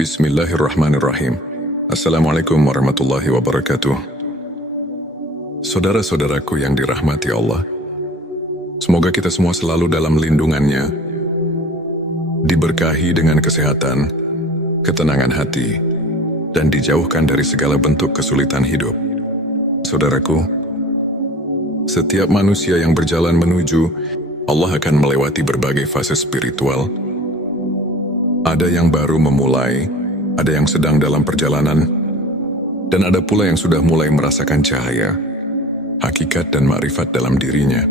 Bismillahirrahmanirrahim. Assalamualaikum warahmatullahi wabarakatuh. Saudara-saudaraku yang dirahmati Allah, semoga kita semua selalu dalam lindungannya, diberkahi dengan kesehatan, ketenangan hati, dan dijauhkan dari segala bentuk kesulitan hidup. Saudaraku, setiap manusia yang berjalan menuju Allah akan melewati berbagai fase spiritual. Ada yang baru memulai, ada yang sedang dalam perjalanan, dan ada pula yang sudah mulai merasakan cahaya, hakikat dan makrifat dalam dirinya.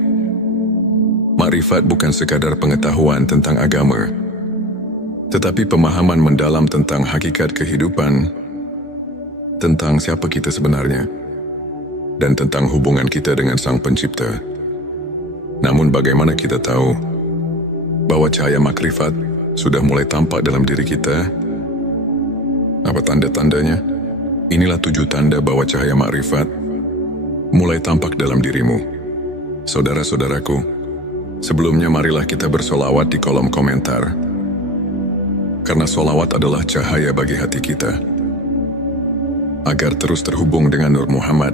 Makrifat bukan sekadar pengetahuan tentang agama, tetapi pemahaman mendalam tentang hakikat kehidupan, tentang siapa kita sebenarnya, dan tentang hubungan kita dengan Sang Pencipta. Namun bagaimana kita tahu bahwa cahaya makrifat sudah mulai tampak dalam diri kita? Apa tanda-tandanya? Inilah 7 tanda bahwa cahaya makrifat mulai tampak dalam dirimu. Saudara-saudaraku, sebelumnya marilah kita bersolawat di kolom komentar. Karena solawat adalah cahaya bagi hati kita, agar terus terhubung dengan Nur Muhammad.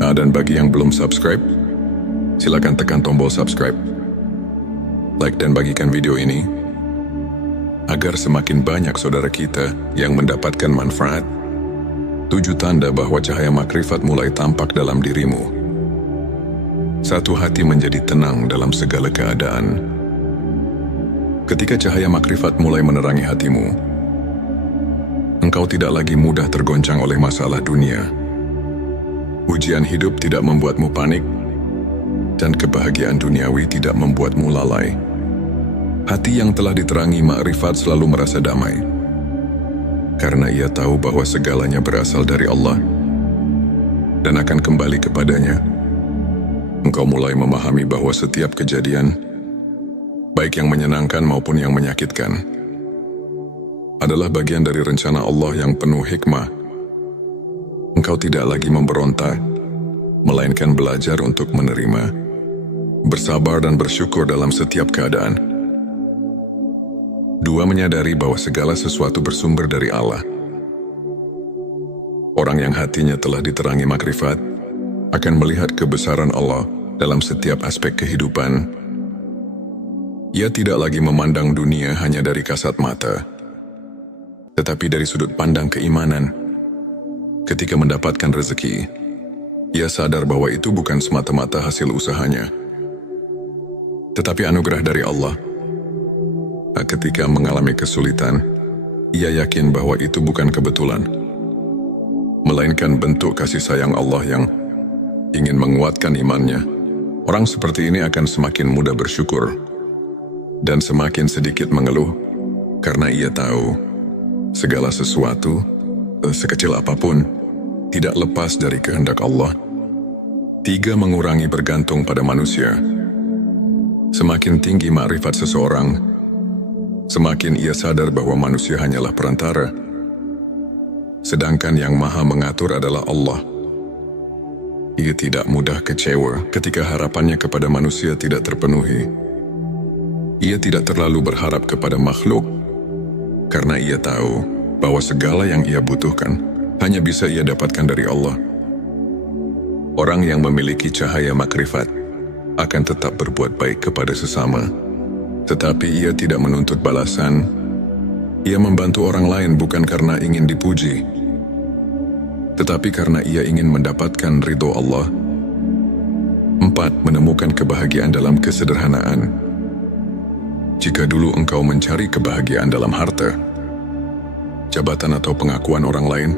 Dan bagi yang belum subscribe, silakan tekan tombol subscribe, like dan bagikan video ini, agar semakin banyak saudara kita yang mendapatkan manfaat. 7 tanda bahwa cahaya makrifat mulai tampak dalam dirimu. 1. Hati menjadi tenang dalam segala keadaan. Ketika cahaya makrifat mulai menerangi hatimu, engkau tidak lagi mudah tergoncang oleh masalah dunia. Ujian hidup tidak membuatmu panik, dan kebahagiaan duniawi tidak membuatmu lalai. Hati yang telah diterangi makrifat selalu merasa damai, karena ia tahu bahwa segalanya berasal dari Allah dan akan kembali kepadanya. Engkau mulai memahami bahwa setiap kejadian, baik yang menyenangkan maupun yang menyakitkan, adalah bagian dari rencana Allah yang penuh hikmah. Engkau tidak lagi memberontak, melainkan belajar untuk menerima, bersabar dan bersyukur dalam setiap keadaan. 2. Menyadari bahwa segala sesuatu bersumber dari Allah. Orang yang hatinya telah diterangi makrifat akan melihat kebesaran Allah dalam setiap aspek kehidupan. Ia tidak lagi memandang dunia hanya dari kasat mata, tetapi dari sudut pandang keimanan. Ketika mendapatkan rezeki, ia sadar bahwa itu bukan semata-mata hasil usahanya, tetapi anugerah dari Allah. Ketika mengalami kesulitan, ia yakin bahwa itu bukan kebetulan, melainkan bentuk kasih sayang Allah yang ingin menguatkan imannya. Orang seperti ini akan semakin mudah bersyukur dan semakin sedikit mengeluh, karena ia tahu segala sesuatu, sekecil apapun, tidak lepas dari kehendak Allah. 3. Mengurangi bergantung pada manusia. Semakin tinggi makrifat seseorang, semakin ia sadar bahwa manusia hanyalah perantara, sedangkan yang maha mengatur adalah Allah. Ia tidak mudah kecewa ketika harapannya kepada manusia tidak terpenuhi. Ia tidak terlalu berharap kepada makhluk, karena ia tahu bahwa segala yang ia butuhkan hanya bisa ia dapatkan dari Allah. Orang yang memiliki cahaya makrifat akan tetap berbuat baik kepada sesama, tetapi ia tidak menuntut balasan. Ia membantu orang lain bukan karena ingin dipuji, tetapi karena ia ingin mendapatkan ridho Allah. 4. Menemukan kebahagiaan dalam kesederhanaan. Jika dulu engkau mencari kebahagiaan dalam harta, jabatan atau pengakuan orang lain,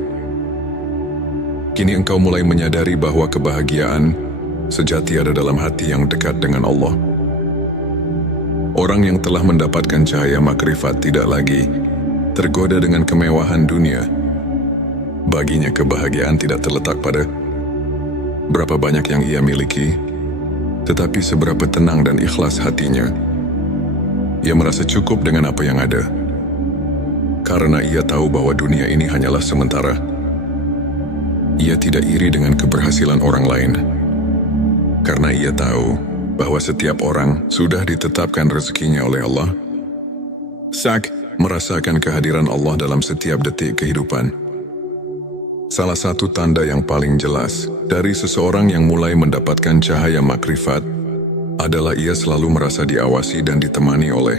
kini engkau mulai menyadari bahwa kebahagiaan sejati ada dalam hati yang dekat dengan Allah. Orang yang telah mendapatkan cahaya makrifat tidak lagi tergoda dengan kemewahan dunia. Baginya kebahagiaan tidak terletak pada berapa banyak yang ia miliki, tetapi seberapa tenang dan ikhlas hatinya. Ia merasa cukup dengan apa yang ada, karena ia tahu bahwa dunia ini hanyalah sementara. Ia tidak iri dengan keberhasilan orang lain, karena ia tahu bahwa setiap orang sudah ditetapkan rezekinya oleh Allah. merasakan kehadiran Allah dalam setiap detik kehidupan. Salah satu tanda yang paling jelas dari seseorang yang mulai mendapatkan cahaya makrifat adalah ia selalu merasa diawasi dan ditemani oleh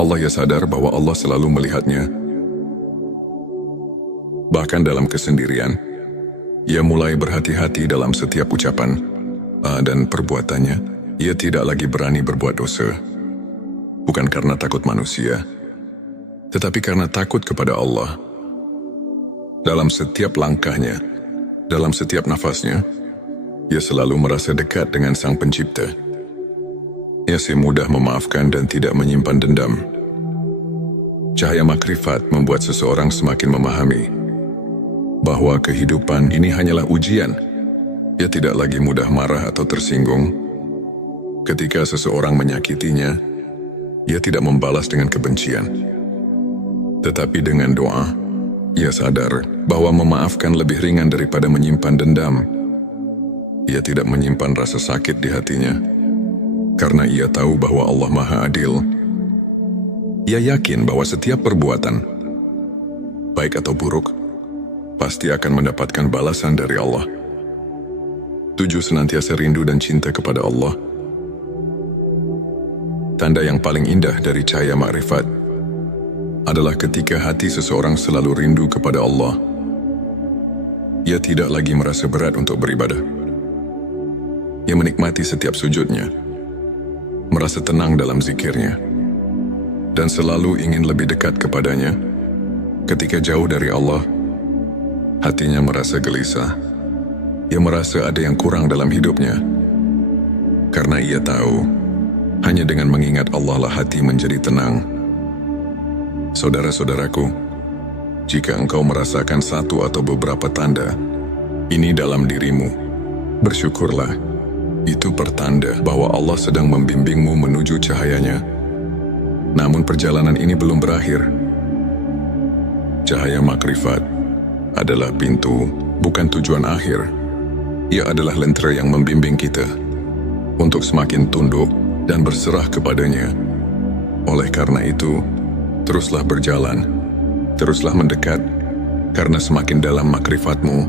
Allah. Ia sadar bahwa Allah selalu melihatnya. Bahkan dalam kesendirian, ia mulai berhati-hati dalam setiap ucapan dan perbuatannya. Ia tidak lagi berani berbuat dosa. Bukan karena takut manusia, tetapi karena takut kepada Allah. Dalam setiap langkahnya, dalam setiap nafasnya, ia selalu merasa dekat dengan Sang Pencipta. Ia mudah memaafkan dan tidak menyimpan dendam. Cahaya makrifat membuat seseorang semakin memahami bahwa kehidupan ini hanyalah ujian. Ia tidak lagi mudah marah atau tersinggung. Ketika seseorang menyakitinya, ia tidak membalas dengan kebencian. Tetapi dengan doa, ia sadar bahwa memaafkan lebih ringan daripada menyimpan dendam. Ia tidak menyimpan rasa sakit di hatinya, karena ia tahu bahwa Allah Maha Adil. Ia yakin bahwa setiap perbuatan, baik atau buruk, pasti akan mendapatkan balasan dari Allah. 7. Senantiasa rindu dan cinta kepada Allah. Tanda yang paling indah dari cahaya makrifat adalah ketika hati seseorang selalu rindu kepada Allah. Ia tidak lagi merasa berat untuk beribadah. Ia menikmati setiap sujudnya, merasa tenang dalam zikirnya, dan selalu ingin lebih dekat kepadanya. Ketika jauh dari Allah, hatinya merasa gelisah. Ia merasa ada yang kurang dalam hidupnya, karena ia tahu hanya dengan mengingat Allah lah hati menjadi tenang. Saudara-saudaraku, jika engkau merasakan satu atau beberapa tanda ini dalam dirimu, bersyukurlah. Itu pertanda bahwa Allah sedang membimbingmu menuju cahayanya. Namun perjalanan ini belum berakhir. Cahaya makrifat adalah pintu, bukan tujuan akhir. Ia adalah lentera yang membimbing kita untuk semakin tunduk dan berserah kepadanya. Oleh karena itu, teruslah berjalan, teruslah mendekat, karena semakin dalam makrifatmu,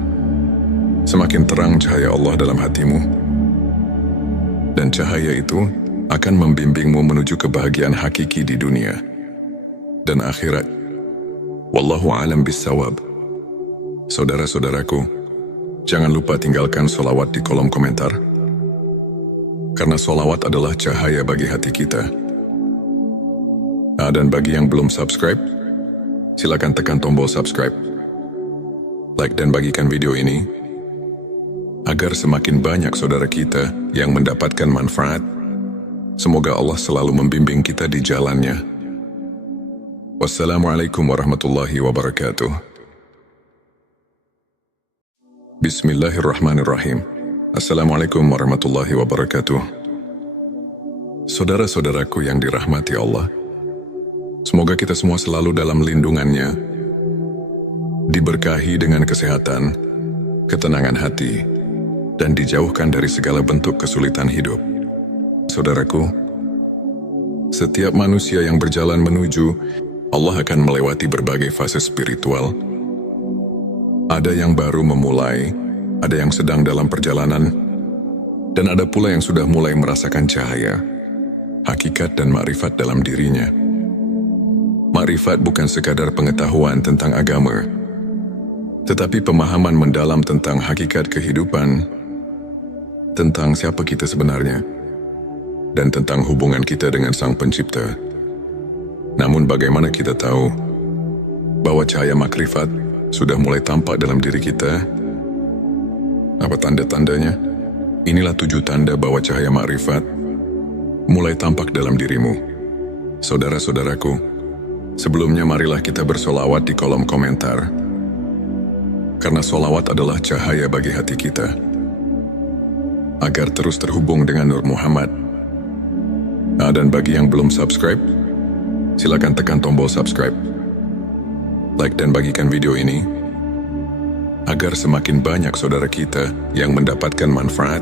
semakin terang cahaya Allah dalam hatimu. Dan cahaya itu akan membimbingmu menuju kebahagiaan hakiki di dunia dan akhirat. Wallahu a'lam bissawab. Saudara-saudaraku, jangan lupa tinggalkan sholawat di kolom komentar, karena sholawat adalah cahaya bagi hati kita. Dan bagi yang belum subscribe, silakan tekan tombol subscribe, like dan bagikan video ini, agar semakin banyak saudara kita yang mendapatkan manfaat. Semoga Allah selalu membimbing kita di jalannya. Wassalamualaikum warahmatullahi wabarakatuh. Bismillahirrahmanirrahim. Assalamualaikum warahmatullahi wabarakatuh. Saudara-saudaraku yang dirahmati Allah, semoga kita semua selalu dalam lindungannya, diberkahi dengan kesehatan, ketenangan hati, dan dijauhkan dari segala bentuk kesulitan hidup. Saudaraku, setiap manusia yang berjalan menuju Allah akan melewati berbagai fase spiritual. Ada yang baru memulai, ada yang sedang dalam perjalanan, dan ada pula yang sudah mulai merasakan cahaya, hakikat dan makrifat dalam dirinya. Makrifat bukan sekadar pengetahuan tentang agama, tetapi pemahaman mendalam tentang hakikat kehidupan, tentang siapa kita sebenarnya, dan tentang hubungan kita dengan Sang Pencipta. Namun bagaimana kita tahu bahwa cahaya makrifat sudah mulai tampak dalam diri kita? Apa tanda-tandanya? Inilah 7 tanda bahwa cahaya makrifat mulai tampak dalam dirimu. Saudara-saudaraku, sebelumnya marilah kita bersolawat di kolom komentar, karena solawat adalah cahaya bagi hati kita, agar terus terhubung dengan Nur Muhammad. Dan bagi yang belum subscribe, silakan tekan tombol subscribe, like dan bagikan video ini, agar semakin banyak saudara kita yang mendapatkan manfaat.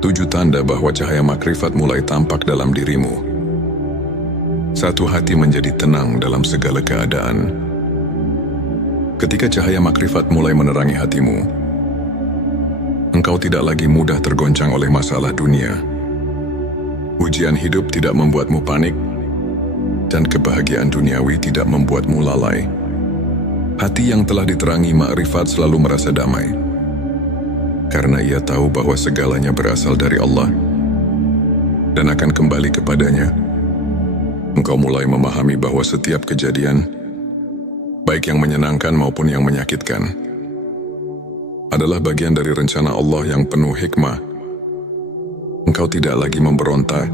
7 tanda bahwa cahaya makrifat mulai tampak dalam dirimu. Satu hati menjadi tenang dalam segala keadaan. Ketika cahaya makrifat mulai menerangi hatimu, engkau tidak lagi mudah tergoncang oleh masalah dunia. Ujian hidup tidak membuatmu panik, dan kebahagiaan duniawi tidak membuatmu lalai. Hati yang telah diterangi makrifat selalu merasa damai, karena ia tahu bahwa segalanya berasal dari Allah dan akan kembali kepadanya. Engkau mulai memahami bahwa setiap kejadian, baik yang menyenangkan maupun yang menyakitkan, adalah bagian dari rencana Allah yang penuh hikmah. Engkau tidak lagi memberontak,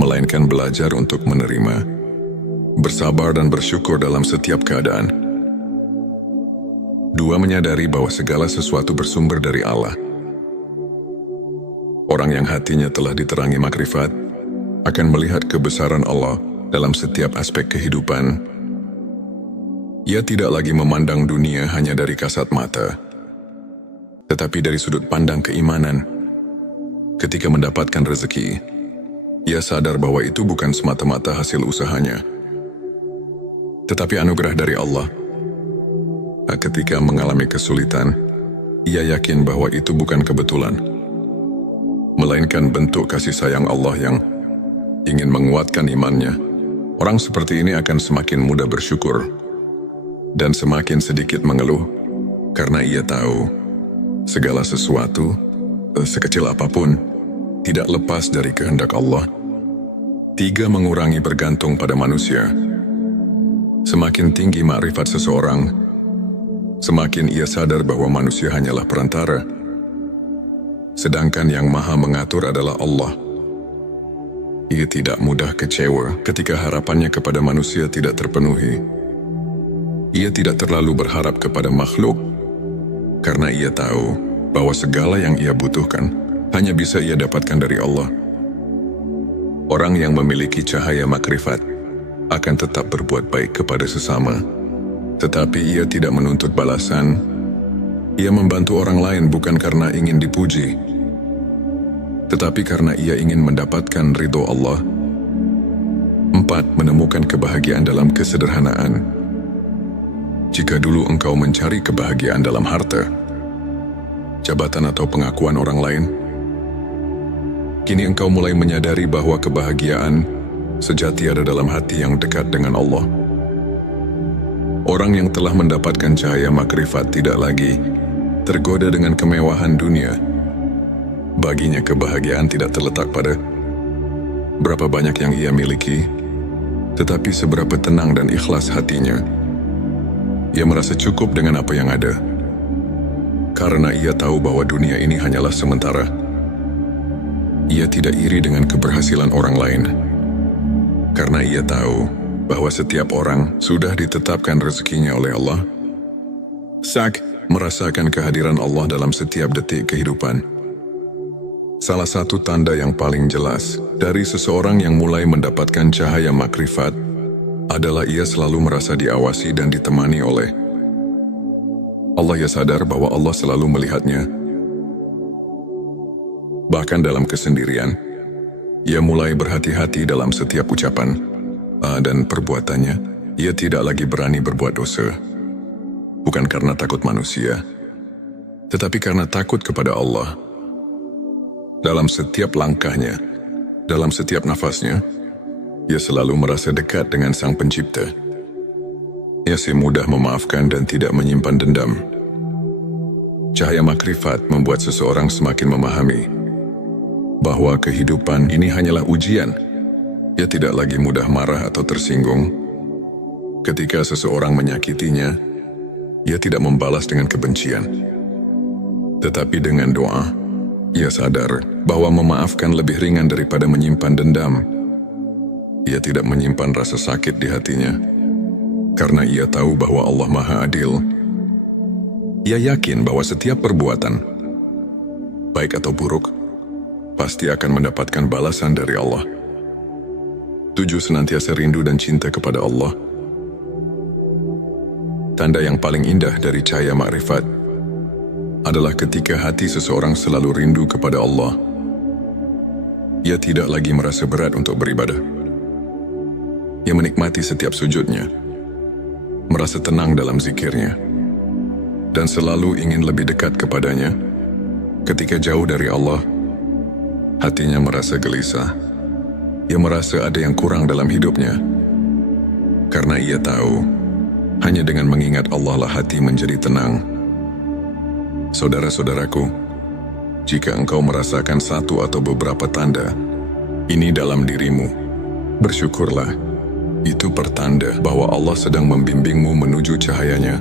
melainkan belajar untuk menerima, bersabar dan bersyukur dalam setiap keadaan. Dua, menyadari bahwa segala sesuatu bersumber dari Allah. Orang yang hatinya telah diterangi makrifat akan melihat kebesaran Allah dalam setiap aspek kehidupan. Ia tidak lagi memandang dunia hanya dari kasat mata, tetapi dari sudut pandang keimanan. Ketika mendapatkan rezeki, ia sadar bahwa itu bukan semata-mata hasil usahanya, tetapi anugerah dari Allah. Ketika mengalami kesulitan, ia yakin bahwa itu bukan kebetulan, melainkan bentuk kasih sayang Allah yang ingin menguatkan imannya. Orang seperti ini akan semakin mudah bersyukur dan semakin sedikit mengeluh, karena ia tahu segala sesuatu, sekecil apapun, tidak lepas dari kehendak Allah. 3, mengurangi bergantung pada manusia. Semakin tinggi makrifat seseorang, semakin ia sadar bahwa manusia hanyalah perantara, sedangkan yang maha mengatur adalah Allah. Ia tidak mudah kecewa ketika harapannya kepada manusia tidak terpenuhi. Ia tidak terlalu berharap kepada makhluk, karena ia tahu bahwa segala yang ia butuhkan hanya bisa ia dapatkan dari Allah. Orang yang memiliki cahaya makrifat akan tetap berbuat baik kepada sesama, tetapi ia tidak menuntut balasan. Ia membantu orang lain bukan karena ingin dipuji, tetapi karena ia ingin mendapatkan ridho Allah. 4, menemukan kebahagiaan dalam kesederhanaan. Jika dulu engkau mencari kebahagiaan dalam harta, jabatan atau pengakuan orang lain, kini engkau mulai menyadari bahwa kebahagiaan sejati ada dalam hati yang dekat dengan Allah. Orang yang telah mendapatkan cahaya makrifat tidak lagi tergoda dengan kemewahan dunia. Baginya kebahagiaan tidak terletak pada berapa banyak yang ia miliki, tetapi seberapa tenang dan ikhlas hatinya. Ia merasa cukup dengan apa yang ada, karena ia tahu bahwa dunia ini hanyalah sementara. Ia tidak iri dengan keberhasilan orang lain, karena ia tahu bahwa setiap orang sudah ditetapkan rezekinya oleh Allah. Sak, merasakan kehadiran Allah dalam setiap detik kehidupan. Salah satu tanda yang paling jelas dari seseorang yang mulai mendapatkan cahaya makrifat adalah ia selalu merasa diawasi dan ditemani oleh Allah. Ia sadar bahwa Allah selalu melihatnya. Bahkan dalam kesendirian, ia mulai berhati-hati dalam setiap ucapan dan perbuatannya. Ia tidak lagi berani berbuat dosa, bukan karena takut manusia, tetapi karena takut kepada Allah. Dalam setiap langkahnya, dalam setiap nafasnya, ia selalu merasa dekat dengan Sang Pencipta. Ia mudah memaafkan dan tidak menyimpan dendam. Cahaya makrifat membuat seseorang semakin memahami bahwa kehidupan ini hanyalah ujian. Ia tidak lagi mudah marah atau tersinggung. Ketika seseorang menyakitinya, ia tidak membalas dengan kebencian, tetapi dengan doa. Ia sadar bahwa memaafkan lebih ringan daripada menyimpan dendam. Ia tidak menyimpan rasa sakit di hatinya, karena ia tahu bahwa Allah Maha Adil. Ia yakin bahwa setiap perbuatan, baik atau buruk, pasti akan mendapatkan balasan dari Allah. 7, senantiasa rindu dan cinta kepada Allah. Tanda yang paling indah dari cahaya makrifat adalah ketika hati seseorang selalu rindu kepada Allah. Ia tidak lagi merasa berat untuk beribadah. Ia menikmati setiap sujudnya, merasa tenang dalam zikirnya, dan selalu ingin lebih dekat kepadanya. Ketika jauh dari Allah, hatinya merasa gelisah. Ia merasa ada yang kurang dalam hidupnya. Karena ia tahu, hanya dengan mengingat Allah lah hati menjadi tenang. Saudara-saudaraku, jika engkau merasakan satu atau beberapa tanda ini dalam dirimu, bersyukurlah. Itu pertanda bahwa Allah sedang membimbingmu menuju cahayanya.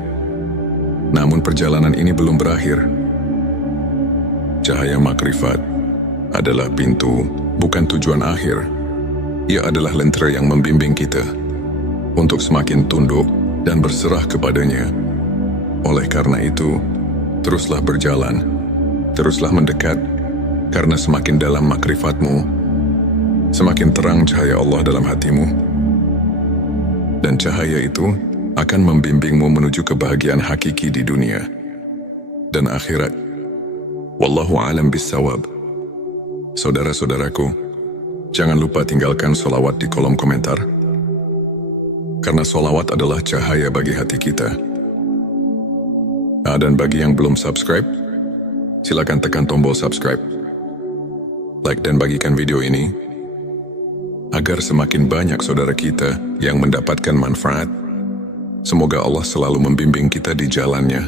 Namun perjalanan ini belum berakhir. Cahaya makrifat adalah pintu, bukan tujuan akhir. Ia adalah lentera yang membimbing kita untuk semakin tunduk dan berserah kepadanya. Oleh karena itu, teruslah berjalan, teruslah mendekat, karena semakin dalam makrifatmu, semakin terang cahaya Allah dalam hatimu. Dan cahaya itu akan membimbingmu menuju kebahagiaan hakiki di dunia dan akhirat. Wallahu a'lam bissawab. Saudara-saudaraku, jangan lupa tinggalkan sholawat di kolom komentar. Karena sholawat adalah cahaya bagi hati kita. Dan bagi yang belum subscribe, silakan tekan tombol subscribe. Like dan bagikan video ini, agar semakin banyak saudara kita yang mendapatkan manfaat. Semoga Allah selalu membimbing kita di jalannya.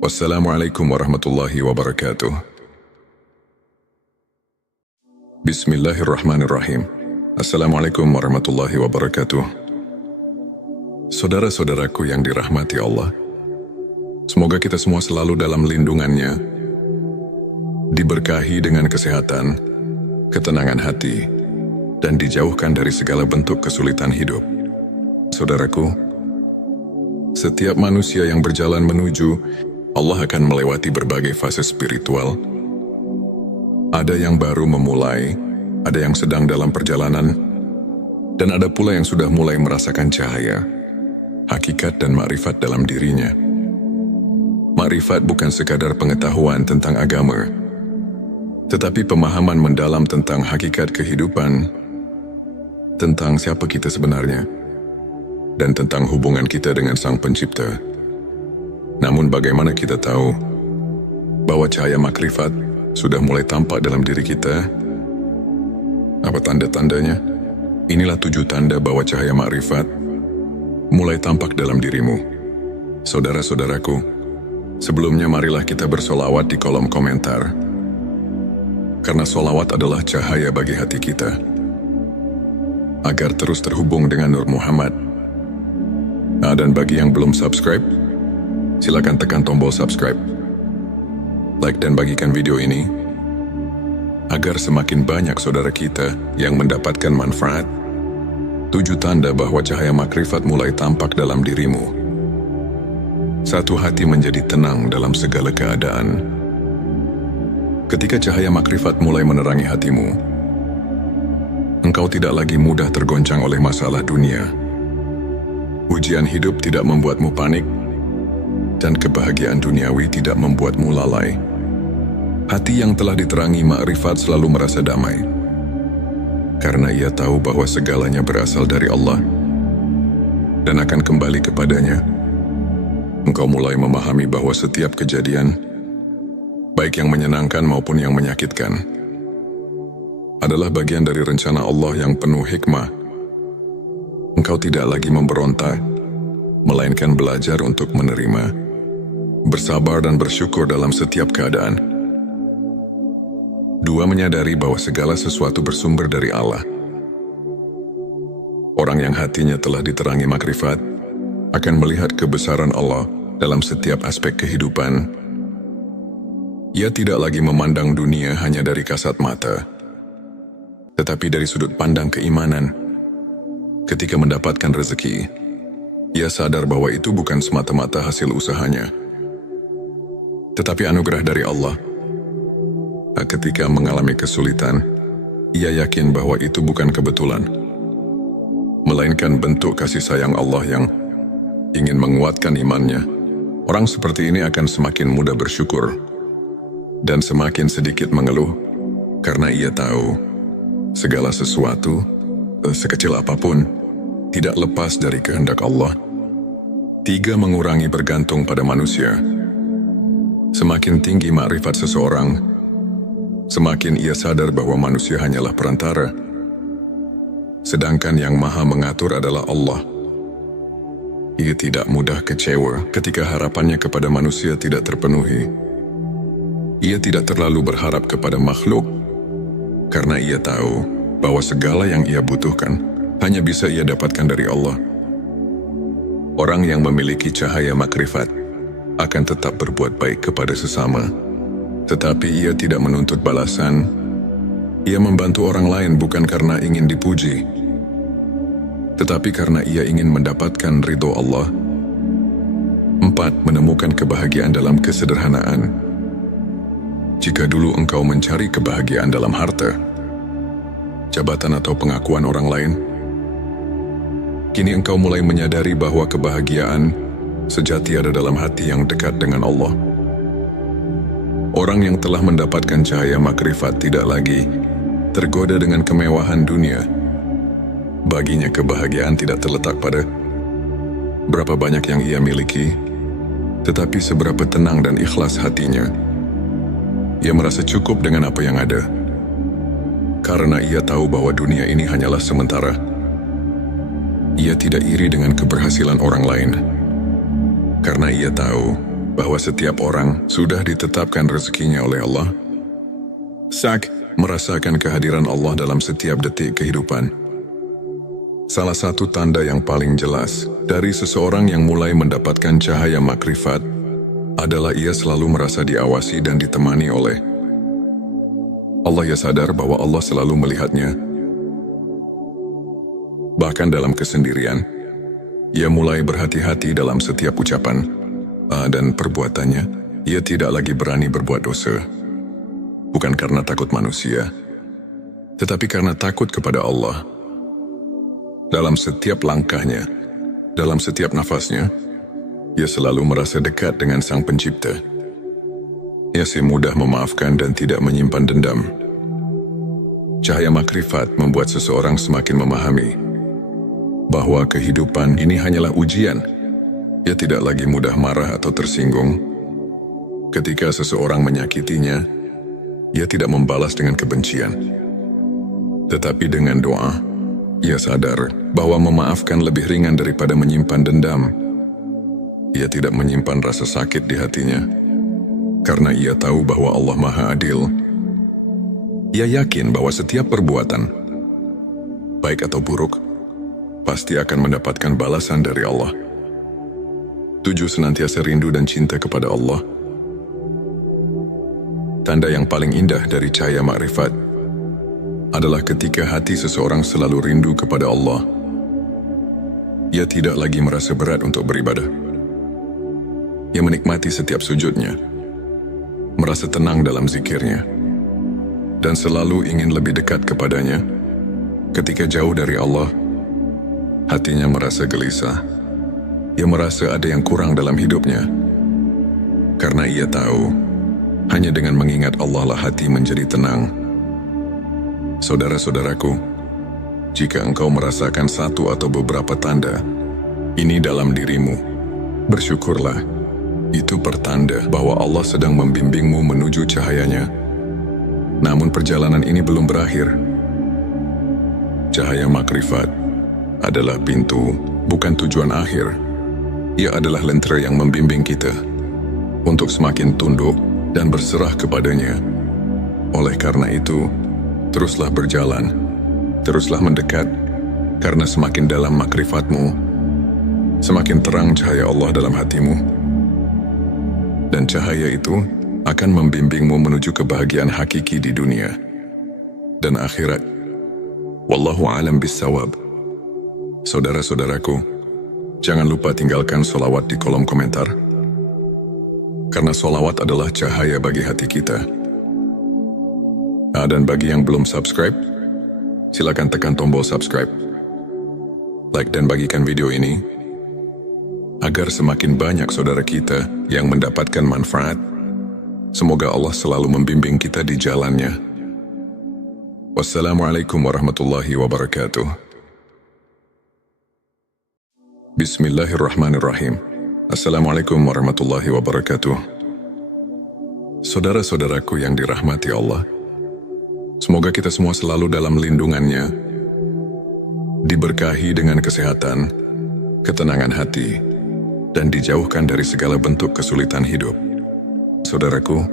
Wassalamualaikum warahmatullahi wabarakatuh. Bismillahirrahmanirrahim. Assalamualaikum warahmatullahi wabarakatuh. Saudara-saudaraku yang dirahmati Allah, semoga kita semua selalu dalam lindungannya, diberkahi dengan kesehatan, ketenangan hati, dan dijauhkan dari segala bentuk kesulitan hidup. Saudaraku, setiap manusia yang berjalan menuju Allah akan melewati berbagai fase spiritual. Ada yang baru memulai, ada yang sedang dalam perjalanan, dan ada pula yang sudah mulai merasakan cahaya, hakikat dan makrifat dalam dirinya. Makrifat bukan sekadar pengetahuan tentang agama, tetapi pemahaman mendalam tentang hakikat kehidupan, tentang siapa kita sebenarnya, dan tentang hubungan kita dengan Sang Pencipta. Namun bagaimana kita tahu bahwa cahaya makrifat sudah mulai tampak dalam diri kita? Apa tanda-tandanya? Inilah 7 tanda bahwa cahaya makrifat mulai tampak dalam dirimu. Saudara-saudaraku, sebelumnya marilah kita bersolawat di kolom komentar. Karena solawat adalah cahaya bagi hati kita, agar terus terhubung dengan Nur Muhammad. Dan bagi yang belum subscribe, silakan tekan tombol subscribe. Like dan bagikan video ini, agar semakin banyak saudara kita yang mendapatkan manfaat. 7 tanda bahwa cahaya makrifat mulai tampak dalam dirimu. 1. Hati menjadi tenang dalam segala keadaan. Ketika cahaya makrifat mulai menerangi hatimu, engkau tidak lagi mudah tergoncang oleh masalah dunia. Ujian hidup tidak membuatmu panik, dan kebahagiaan duniawi tidak membuatmu lalai. Hati yang telah diterangi makrifat selalu merasa damai, karena ia tahu bahwa segalanya berasal dari Allah dan akan kembali kepadanya. Engkau mulai memahami bahwa setiap kejadian, baik yang menyenangkan maupun yang menyakitkan, adalah bagian dari rencana Allah yang penuh hikmah. Engkau tidak lagi memberontak, melainkan belajar untuk menerima, bersabar dan bersyukur dalam setiap keadaan. 2. Menyadari bahwa segala sesuatu bersumber dari Allah. Orang yang hatinya telah diterangi makrifat akan melihat kebesaran Allah dalam setiap aspek kehidupan. Ia tidak lagi memandang dunia hanya dari kasat mata, tetapi dari sudut pandang keimanan. Ketika mendapatkan rezeki, ia sadar bahwa itu bukan semata-mata hasil usahanya, tetapi anugerah dari Allah. Ketika mengalami kesulitan, ia yakin bahwa itu bukan kebetulan, melainkan bentuk kasih sayang Allah yang ingin menguatkan imannya. Orang seperti ini akan semakin mudah bersyukur dan semakin sedikit mengeluh, karena ia tahu segala sesuatu sekecil apapun, tidak lepas dari kehendak Allah. 3. Mengurangi bergantung pada manusia. Semakin tinggi makrifat seseorang, semakin ia sadar bahwa manusia hanyalah perantara, sedangkan yang maha mengatur adalah Allah. Ia tidak mudah kecewa ketika harapannya kepada manusia tidak terpenuhi. Ia tidak terlalu berharap kepada makhluk, karena ia tahu bahwa segala yang ia butuhkan hanya bisa ia dapatkan dari Allah. Orang yang memiliki cahaya makrifat akan tetap berbuat baik kepada sesama, tetapi ia tidak menuntut balasan. Ia membantu orang lain bukan karena ingin dipuji, tetapi karena ia ingin mendapatkan ridho Allah. 4. Menemukan kebahagiaan dalam kesederhanaan. Jika dulu engkau mencari kebahagiaan dalam harta, jabatan atau pengakuan orang lain, kini engkau mulai menyadari bahwa kebahagiaan sejati ada dalam hati yang dekat dengan Allah. Orang yang telah mendapatkan cahaya makrifat tidak lagi tergoda dengan kemewahan dunia. Baginya kebahagiaan tidak terletak pada berapa banyak yang ia miliki, tetapi seberapa tenang dan ikhlas hatinya. Ia merasa cukup dengan apa yang ada, karena ia tahu bahwa dunia ini hanyalah sementara. Ia tidak iri dengan keberhasilan orang lain, karena ia tahu bahwa setiap orang sudah ditetapkan rezekinya oleh Allah. Sak, merasakan kehadiran Allah dalam setiap detik kehidupan. Salah satu tanda yang paling jelas dari seseorang yang mulai mendapatkan cahaya makrifat adalah ia selalu merasa diawasi dan ditemani oleh Allah. Ia sadar bahwa Allah selalu melihatnya. Bahkan dalam kesendirian, ia mulai berhati-hati dalam setiap ucapan dan perbuatannya. Ia tidak lagi berani berbuat dosa, bukan karena takut manusia, tetapi karena takut kepada Allah. Dalam setiap langkahnya, dalam setiap nafasnya, ia selalu merasa dekat dengan Sang Pencipta. Ia mudah memaafkan dan tidak menyimpan dendam. Cahaya makrifat membuat seseorang semakin memahami bahwa kehidupan ini hanyalah ujian. Ia tidak lagi mudah marah atau tersinggung. Ketika seseorang menyakitinya, ia tidak membalas dengan kebencian, tetapi dengan doa. Ia sadar bahwa memaafkan lebih ringan daripada menyimpan dendam. Ia tidak menyimpan rasa sakit di hatinya, karena ia tahu bahwa Allah Maha Adil. Ia yakin bahwa setiap perbuatan, baik atau buruk, pasti akan mendapatkan balasan dari Allah. 7. Senantiasa rindu dan cinta kepada Allah. Tanda yang paling indah dari cahaya makrifat adalah ketika hati seseorang selalu rindu kepada Allah. Ia tidak lagi merasa berat untuk beribadah. Ia menikmati setiap sujudnya, merasa tenang dalam zikirnya, dan selalu ingin lebih dekat kepadanya. Ketika jauh dari Allah, hatinya merasa gelisah. Ia merasa ada yang kurang dalam hidupnya, karena ia tahu hanya dengan mengingat Allah lah hati menjadi tenang. Saudara-saudaraku, jika engkau merasakan satu atau beberapa tanda ini dalam dirimu, bersyukurlah. Itu pertanda bahwa Allah sedang membimbingmu menuju cahayanya. Namun perjalanan ini belum berakhir. Cahaya makrifat adalah pintu, bukan tujuan akhir. Ia adalah lentera yang membimbing kita untuk semakin tunduk dan berserah kepadanya. Oleh karena itu, teruslah berjalan, teruslah mendekat, karena semakin dalam makrifatmu, semakin terang cahaya Allah dalam hatimu. Dan cahaya itu akan membimbingmu menuju kebahagiaan hakiki di dunia dan akhirat. Wallahu a'lam bissawab. Saudara-saudaraku, jangan lupa tinggalkan sholawat di kolom komentar, karena sholawat adalah cahaya bagi hati kita. Dan bagi yang belum subscribe, silakan tekan tombol subscribe, like dan bagikan video ini, agar semakin banyak saudara kita yang mendapatkan manfaat. Semoga Allah selalu membimbing kita di jalannya. Wassalamualaikum warahmatullahi wabarakatuh. Bismillahirrahmanirrahim. Assalamualaikum warahmatullahi wabarakatuh. Saudara-saudaraku yang dirahmati Allah, semoga kita semua selalu dalam lindungannya, diberkahi dengan kesehatan, ketenangan hati, dan dijauhkan dari segala bentuk kesulitan hidup. Saudaraku,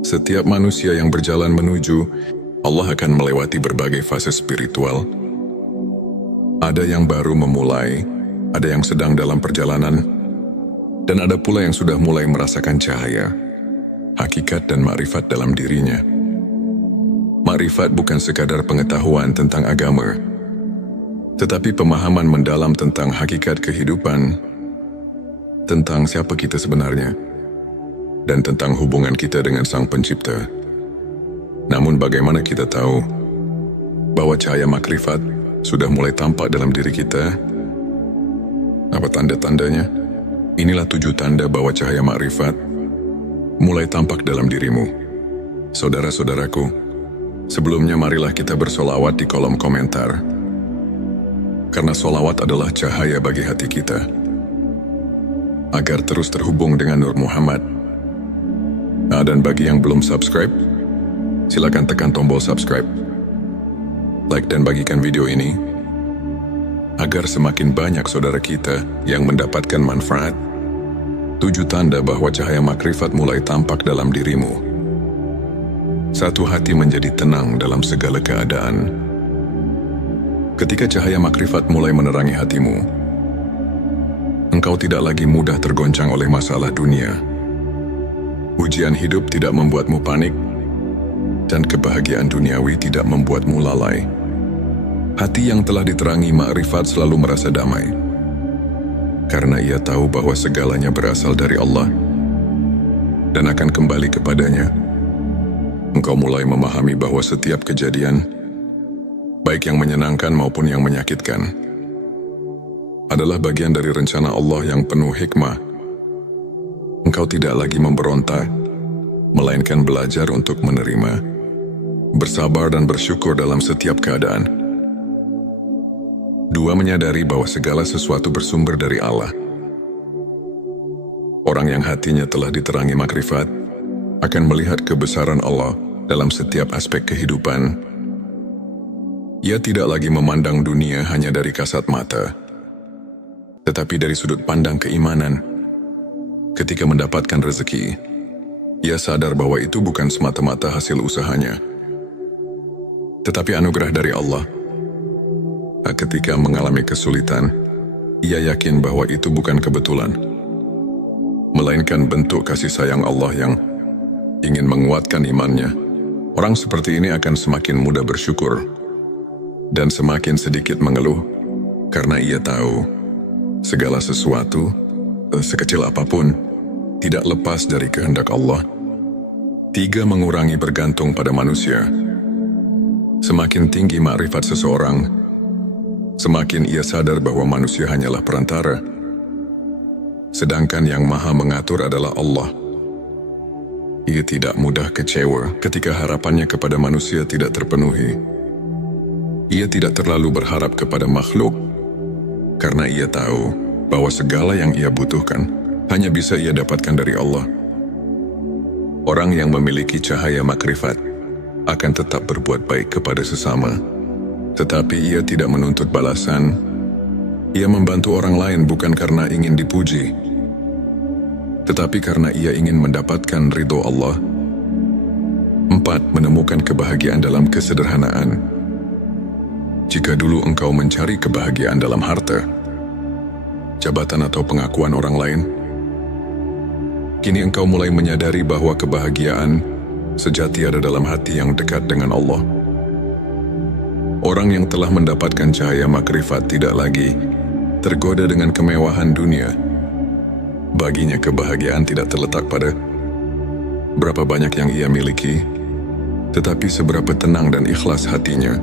setiap manusia yang berjalan menuju Allah akan melewati berbagai fase spiritual. Ada yang baru memulai, ada yang sedang dalam perjalanan, dan ada pula yang sudah mulai merasakan cahaya, hakikat dan makrifat dalam dirinya. Makrifat bukan sekadar pengetahuan tentang agama, tetapi pemahaman mendalam tentang hakikat kehidupan, tentang siapa kita sebenarnya, dan tentang hubungan kita dengan Sang Pencipta. Namun bagaimana kita tahu bahwa cahaya makrifat sudah mulai tampak dalam diri kita? Apa tanda-tandanya? Inilah 7 tanda bahwa cahaya makrifat mulai tampak dalam dirimu. Saudara-saudaraku, sebelumnya marilah kita bersolawat di kolom komentar. Karena solawat adalah cahaya bagi hati kita. Agar terus terhubung dengan Nur Muhammad. Dan bagi yang belum subscribe, silakan tekan tombol subscribe. Like dan bagikan video ini agar semakin banyak saudara kita yang mendapatkan manfaat. 7 tanda bahwa cahaya makrifat mulai tampak dalam dirimu. 1. Hati menjadi tenang dalam segala keadaan. Ketika cahaya makrifat mulai menerangi hatimu, engkau tidak lagi mudah tergoncang oleh masalah dunia. Ujian hidup tidak membuatmu panik, dan kebahagiaan duniawi tidak membuatmu lalai. Hati yang telah diterangi makrifat selalu merasa damai, karena ia tahu bahwa segalanya berasal dari Allah dan akan kembali kepadanya. Engkau mulai memahami bahwa setiap kejadian, baik yang menyenangkan maupun yang menyakitkan, adalah bagian dari rencana Allah yang penuh hikmah. Engkau tidak lagi memberontak, melainkan belajar untuk menerima, bersabar dan bersyukur dalam setiap keadaan. 2. Menyadari bahwa segala sesuatu bersumber dari Allah. Orang yang hatinya telah diterangi makrifat akan melihat kebesaran Allah dalam setiap aspek kehidupan. Ia tidak lagi memandang dunia hanya dari kasat mata, tetapi dari sudut pandang keimanan. Ketika mendapatkan rezeki, ia sadar bahwa itu bukan semata-mata hasil usahanya, tetapi anugerah dari Allah. Ketika mengalami kesulitan, ia yakin bahwa itu bukan kebetulan, melainkan bentuk kasih sayang Allah yang ingin menguatkan imannya. Orang seperti ini akan semakin mudah bersyukur dan semakin sedikit mengeluh, karena ia tahu segala sesuatu, sekecil apapun, tidak lepas dari kehendak Allah. 3. Mengurangi bergantung pada manusia. Semakin tinggi makrifat seseorang, semakin ia sadar bahwa manusia hanyalah perantara, sedangkan yang maha mengatur adalah Allah. Ia tidak mudah kecewa ketika harapannya kepada manusia tidak terpenuhi. Ia tidak terlalu berharap kepada makhluk, karena ia tahu bahwa segala yang ia butuhkan hanya bisa ia dapatkan dari Allah. Orang yang memiliki cahaya makrifat akan tetap berbuat baik kepada sesama, tetapi ia tidak menuntut balasan. Ia membantu orang lain bukan karena ingin dipuji, tetapi karena ia ingin mendapatkan ridho Allah. 4. Menemukan kebahagiaan dalam kesederhanaan. Jika dulu engkau mencari kebahagiaan dalam harta, jabatan atau pengakuan orang lain, kini engkau mulai menyadari bahwa kebahagiaan sejati ada dalam hati yang dekat dengan Allah. Orang yang telah mendapatkan cahaya makrifat tidak lagi tergoda dengan kemewahan dunia. Baginya kebahagiaan tidak terletak pada berapa banyak yang ia miliki, tetapi seberapa tenang dan ikhlas hatinya.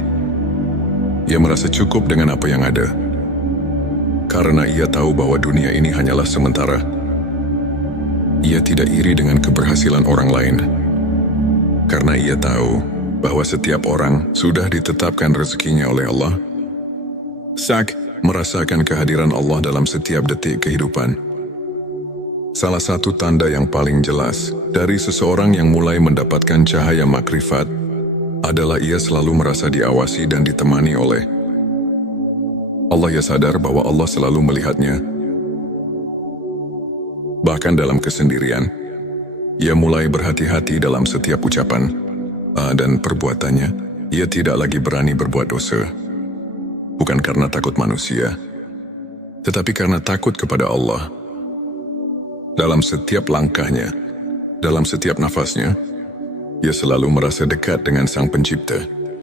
Ia merasa cukup dengan apa yang ada, karena ia tahu bahwa dunia ini hanyalah sementara. Ia tidak iri dengan keberhasilan orang lain, karena ia tahu bahwa setiap orang sudah ditetapkan rezekinya oleh Allah. merasakan kehadiran Allah dalam setiap detik kehidupan. Salah satu tanda yang paling jelas dari seseorang yang mulai mendapatkan cahaya makrifat adalah ia selalu merasa diawasi dan ditemani oleh Allah. Ia sadar bahwa Allah selalu melihatnya. Bahkan dalam kesendirian, ia mulai berhati-hati dalam setiap ucapan dan perbuatannya. Ia tidak lagi berani berbuat dosa. Bukan karena takut manusia, tetapi karena takut kepada Allah. Dalam setiap langkahnya, dalam setiap nafasnya, ia selalu merasa dekat dengan Sang Pencipta.